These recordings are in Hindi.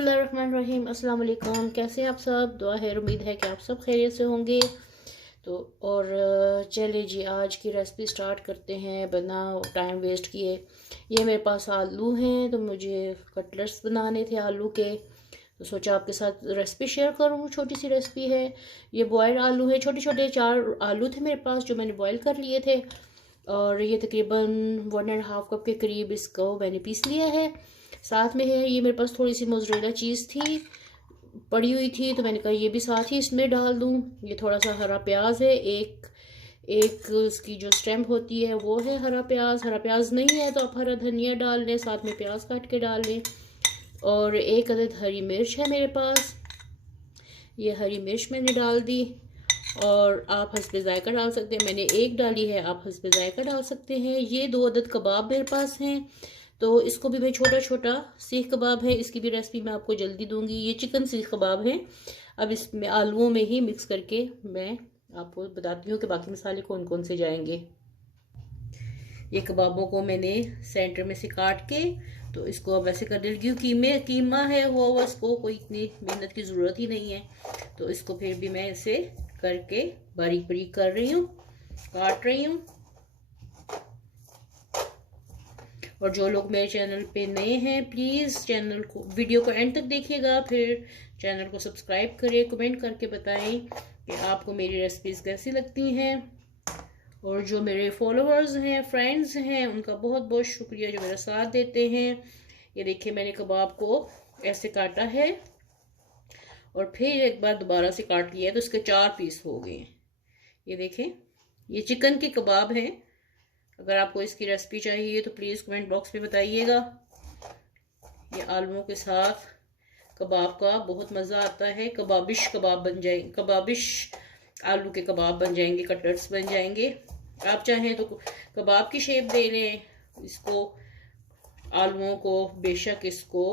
बिस्मिल्लाहिर्रहमानिर्रहीम। अस्सलाम वालेकुम। कैसे हैं आप सब? दुआ है, उम्मीद है कि आप सब खैरियत से होंगे। तो चलिए जी, आज की रेसिपी स्टार्ट करते हैं बिना टाइम वेस्ट किए। ये मेरे पास आलू हैं, तो मुझे कटलेट्स बनाने थे आलू के, तो सोचा आपके साथ रेसिपी शेयर करूँ। छोटी सी रेसिपी है। ये बॉयल्ड आलू है, छोटे छोटे 4 आलू थे मेरे पास जो मैंने बॉयल कर लिए थे, और ये तकरीबन 1.5 कप के करीब इसको मैंने पीस लिया है। साथ में है ये मेरे पास थोड़ी सी मोज़रेला चीज़ थी पड़ी हुई थी, तो मैंने कहा ये भी साथ ही इसमें डाल दूँ। ये थोड़ा सा हरा प्याज है, एक एक उसकी जो स्टेम होती है वो है हरा प्याज। हरा प्याज नहीं है तो आप हरा धनिया डाल लें, साथ में प्याज काट के डाल लें। और एक अदद हरी मिर्च है मेरे पास, ये हरी मिर्च मैंने डाल दी। और आप हस्बे ज़ायका डाल सकते हैं, मैंने एक डाली है, आप हस्बे ज़ायका डाल सकते हैं। ये 2 अदद कबाब मेरे पास हैं, तो इसको भी मैं छोटा छोटा सीख कबाब है, इसकी भी रेसिपी मैं आपको जल्दी दूंगी। ये चिकन सीख कबाब है। अब इसमें आलूओं में ही मिक्स करके मैं आपको बताती हूँ कि बाकी मसाले कौन कौन से जाएंगे। ये कबाबों को मैंने सेंटर में से काट के, तो इसको अब ऐसे कर लगी हूँ। कीमा है वो, इसको कोई इतनी मेहनत की ज़रूरत ही नहीं है, तो इसको फिर भी मैं ऐसे करके बारीक बारीक कर रही हूँ, काट रही हूँ। और जो लोग मेरे चैनल पे नए हैं, प्लीज़ चैनल को, वीडियो को एंड तक देखिएगा, फिर चैनल को सब्सक्राइब करें, कमेंट करके बताएं कि आपको मेरी रेसिपीज़ कैसी लगती हैं। और जो मेरे फॉलोअर्स हैं, फ्रेंड्स हैं, उनका बहुत बहुत शुक्रिया जो मेरा साथ देते हैं। ये देखिए, मैंने कबाब को ऐसे काटा है और फिर एक बार दोबारा से काट लिया है, तो इसके 4 पीस हो गए। ये देखें, ये चिकन के कबाब हैं। अगर आपको इसकी रेसिपी चाहिए तो प्लीज़ कमेंट बॉक्स में बताइएगा। ये आलूओं के साथ कबाब का बहुत मज़ा आता है। कबाबिश कबाब बन जाएंगे, कबाबिश आलू के कबाब बन जाएंगे, कटलेट्स बन जाएंगे। आप चाहें तो कबाब की शेप दे लें इसको, आलूओं को, बेशक इसको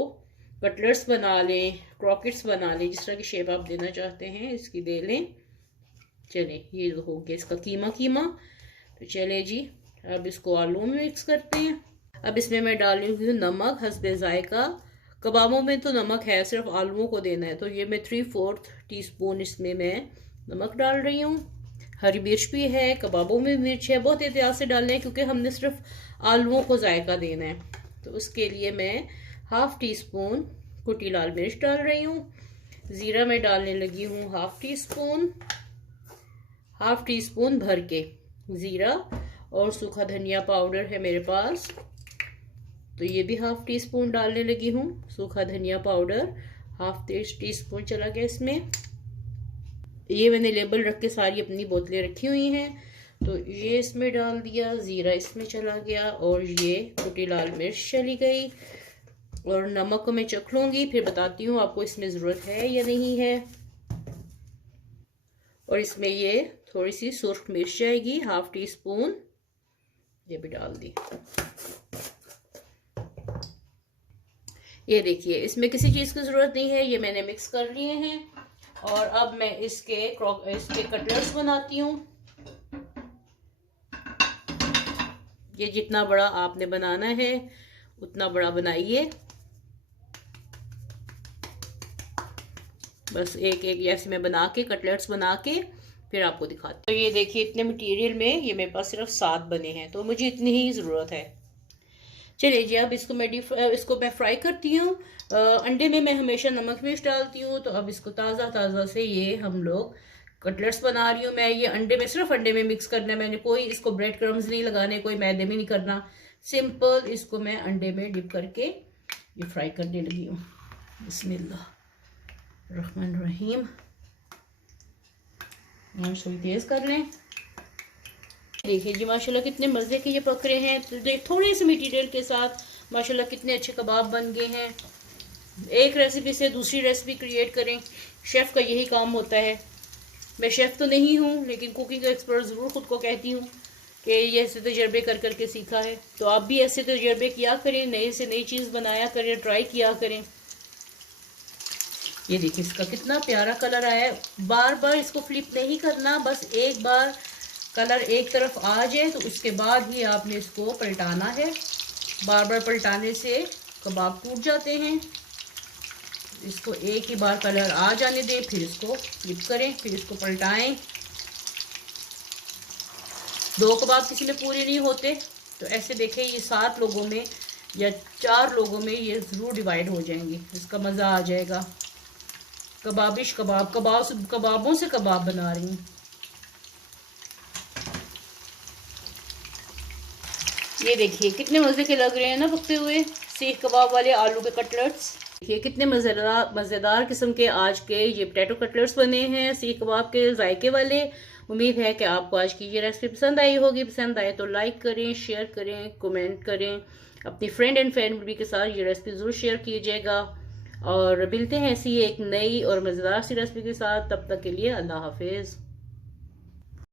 कटलेट्स बना लें, क्रॉकेट्स बना लें, जिस तरह की शेप आप देना चाहते हैं इसकी दे लें। चलें, ये हो गया इसका कीमा। तो चलें जी, अब इसको आलू में मिक्स करते हैं। अब इसमें मैं डालूंगी नमक हस्बे ज़ायका। कबाबों में तो नमक है, सिर्फ आलूओं को देना है, तो ये मैं 3/4 टीस्पून इसमें मैं नमक डाल रही हूँ। हरी मिर्च भी है, कबाबों में मिर्च है, बहुत एहतियात से डालना है क्योंकि हमने सिर्फ आलूओं को जायका देना है। तो उसके लिए मैं 1/2 टीस्पून कुटी लाल मिर्च डाल रही हूँ। ज़ीरा मैं डालने लगी हूँ 1/2 टीस्पून, 1/2 टीस्पून भर के ज़ीरा। और सूखा धनिया पाउडर है मेरे पास, तो ये भी 1/2 टीस्पून डालने लगी हूँ। सूखा धनिया पाउडर 1/2 टीस्पून चला गया इसमें। ये मैंने लेबल रख के सारी अपनी बोतलें रखी हुई हैं, तो ये इसमें डाल दिया। ज़ीरा इसमें चला गया और ये कुटी लाल मिर्च चली गई। और नमक को मैं चख लूँगी, फिर बताती हूँ आपको इसमें ज़रूरत है या नहीं है। और इसमें ये थोड़ी सी सुर्ख मिर्च जाएगी 1/2 टीस्पून, ये भी डाल दी। ये देखिए, इसमें किसी चीज़ की ज़रूरत नहीं है, ये मैंने मिक्स कर लिए हैं। और अब मैं इसके कटलेट्स बनाती हूँ। ये जितना बड़ा आपने बनाना है उतना बड़ा बनाइए, बस एक एक ऐसे में बना के कटलेट्स बना के फिर आपको दिखाती हूँ। तो ये देखिए, इतने मटेरियल में ये मेरे पास सिर्फ 7 बने हैं, तो मुझे इतनी ही ज़रूरत है। चलिए जी, अब इसको मैं फ्राई करती हूँ। अंडे में मैं हमेशा नमक मिर्च डालती हूँ, तो अब इसको ताज़ा से ये हम लोग कटलेट्स बना रही हूँ मैं। ये सिर्फ अंडे में मिक्स करना है, मैंने कोई इसको ब्रेड क्रम्स नहीं लगाने, कोई मैदे में नहीं करना। सिंपल इसको मैं अंडे में डिप करके ये फ्राई करने लगी हूँ। बिस्मिल्लाह रहमान रहीम। सुई तेज़ कर लें। देखिए जी, माशाल्लाह कितने मज़े के ये पक रहे हैं। तो थोड़े से मटेरियल के साथ माशाल्लाह कितने अच्छे कबाब बन गए हैं। एक रेसिपी से दूसरी रेसिपी क्रिएट करें, शेफ़ का यही काम होता है। मैं शेफ़ तो नहीं हूँ, लेकिन कुकिंग का एक्सपर्ट ज़रूर ख़ुद को कहती हूँ कि ये ऐसे तजर्बे कर करके सीखा है। तो आप भी ऐसे तजर्बे किया करें, नई से नई चीज़ बनाया करें, ट्राई किया करें। ये देखिए, इसका कितना प्यारा कलर आया है। बार बार इसको फ्लिप नहीं करना, बस एक बार कलर एक तरफ आ जाए तो उसके बाद ही आपने इसको पलटाना है। बार बार पलटाने से कबाब टूट जाते हैं। इसको एक ही बार कलर आ जाने दें, फिर इसको फ्लिप करें, फिर इसको पलटाएं। 2 कबाब किसी में पूरे नहीं होते, तो ऐसे देखें ये 7 लोगों में या 4 लोगों में ये ज़रूर डिवाइड हो जाएंगे। इसका मज़ा आ जाएगा। कबाबिश कबाबों से कबाब बना रही हूँ। ये देखिए कितने मज़े के लग रहे हैं ना पकते हुए सीख कबाब वाले आलू के कटलेट्स। देखिए कितने मज़ेदार किस्म के आज के ये पोटैटो कटलेट्स बने हैं सीख कबाब के जायके वाले। उम्मीद है कि आपको आज की ये रेसिपी पसंद आई होगी। पसंद आए तो लाइक करें, शेयर करें, कमेंट करें। अपनी फ्रेंड एंड फैमिली के साथ ये रेसिपी ज़रूर शेयर कीजिएगा। और मिलते हैं ऐसी एक नई और मज़ेदार सी रेसिपी के साथ। तब तक के लिए अल्लाह हाफिज़।